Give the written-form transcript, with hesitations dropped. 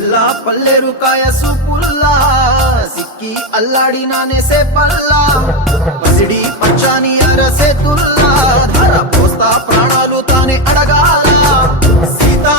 పిల్ల పల్లెరు కాయ సూపుల్లా సిక్కి అల్లాడినానే సే పల్లా పసిడి పచ్చాని అరసే తుల్లా ధర పోస్తా ప్రాణాలు తానే అడగాల సీతా